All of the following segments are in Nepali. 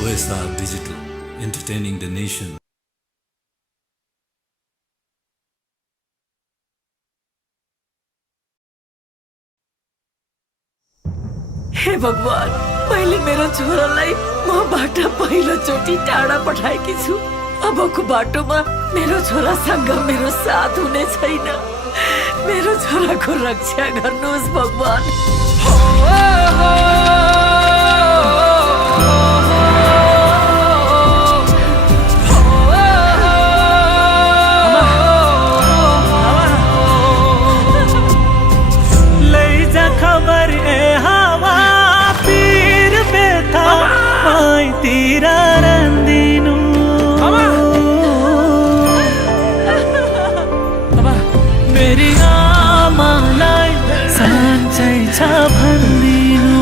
OSR Digital, entertaining the nation. हे भगवान, मैले मेरो छोरालाई मबाट पहिलोचोटि टाढा पठाएकी छु। अबको बाटोमा मेरो छोरासँग मेरो साथ हुने छैन। मेरो छोराको रक्षा गर्नुहोस् भगवान। मेरी आमालाई साँच्चै छ भन्दिनु।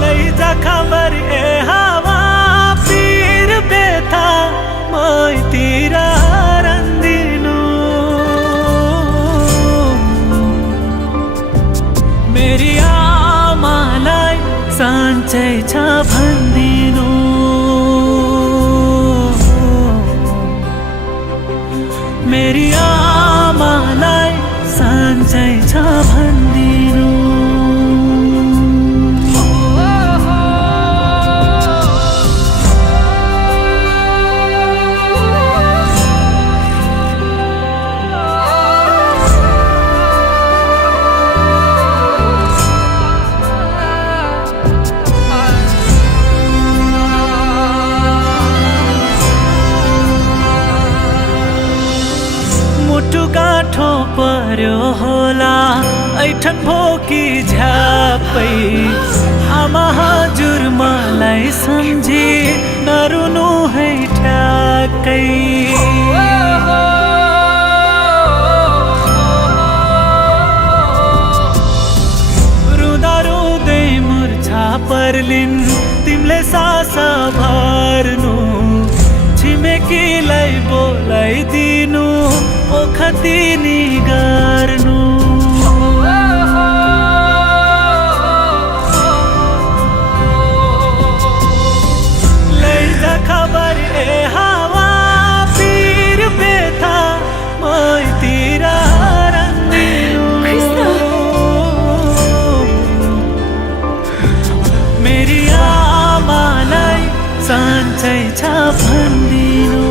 लैजा खबर ए हावा पीर बेथा मैतिर रन्दिनु। मेरी आमालाई साँच्चै छ भन्दिनु। मेरी आमालाई साँच्चै छ भन्दिनु। मुटु गाँठो पर्यो होला ऐठन भोकी झ्यापै। आमा हजुर मलाई सम्झी नरुनु है ठ्याक्कै। रुँदा रुँदै मुर्छा पर्लिन् तिमीले सासा भर्नु। छिमेकीलाई बोलाइदिनु ओखतिनी गर्नु। लैजा खबर ए हावा पीर बेथा मैतिर रन्दिनु। मेरी आमालाई साँच्चै छ भन्दिनु।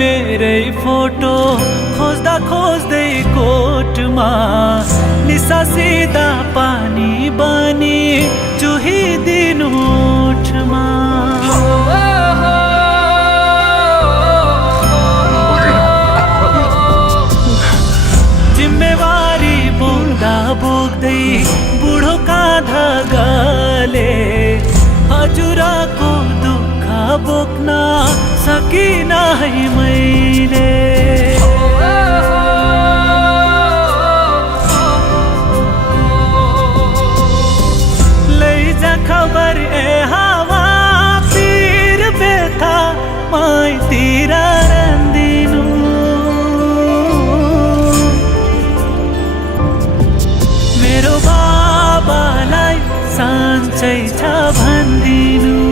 मेरै फोटो खोज्दा खोज्दै कोटमा निसासिदा पानी बनी चुहिदिनु ओठमा। जिम्मेवारी बोक्दा बोक्दै बुढो काँधा गले हजुरको दुःख बोक्न सकिन है मैले। लैजा खबर ए हावा पीर बेथा मैतिर रन्दिनु। मेरो बाबालाई साँच्चै छ भन्दिनु।